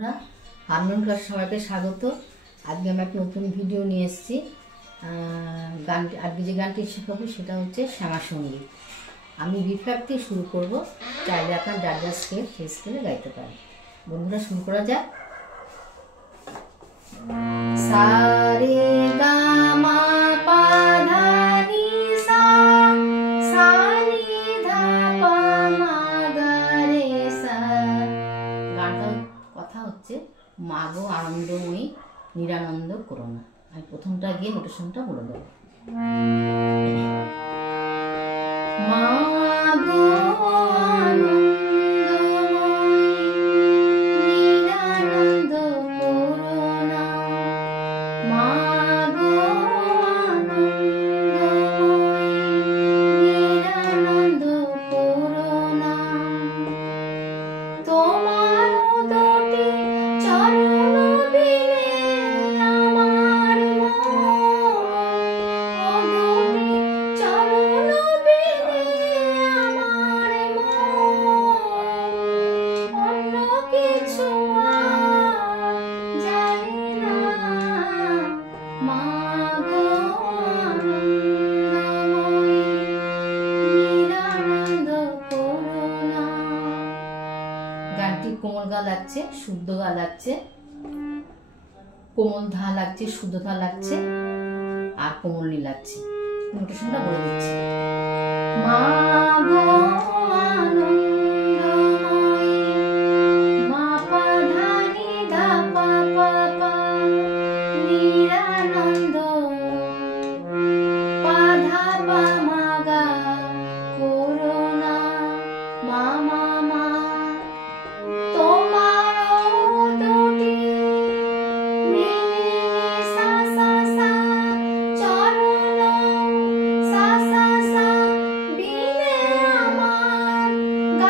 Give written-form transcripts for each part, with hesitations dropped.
Harmonium class সবাইকে স্বাগত। আজকে আমি একটা নতুন ভিডিও নিয়ে এসেছি। গানটি আজকে যে গানটি শেখাবো সেটা হচ্ছে শ্যামা সঙ্গীত। আমি বিফ্ল্যাট দিয়ে শুরু করব, চাইলে আপনার যার যার স্কেল সেই স্কেলে গাইতে পারেন। বন্ধুরা, শুরু করা যাক। সা রে গা মা পা ধা নি সা, সা নি ধা পা মা গা রে সা। গানটার কথা হচ্ছে, মাগো আনন্দময়ী নিরানন্দ করো না। আমি প্রথমটা গিয়ে নোটেশনটা বলে দেবো। মাগো কোমল গা লাগছে, শুদ্ধ গা লাগছে, কোমল ধা লাগছে, শুদ্ধ ধা লাগছে, আর কোমল নি লাগছে। নোটেশনটা বলে দিচ্ছি। মা গো আনন্দময়ী, মা পা ধা নি ধা পা পা পা, নিরানন্দ পা ধা পা মা গা করুণা, মা মা মা। গা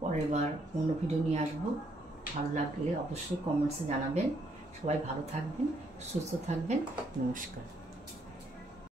পরের বার অন্য ভিডিও নিয়ে আসবো। ভালো লাগলে অবশ্যই কমেন্টসে জানাবেন। সবাই ভালো থাকবেন, সুস্থ থাকবেন। নমস্কার।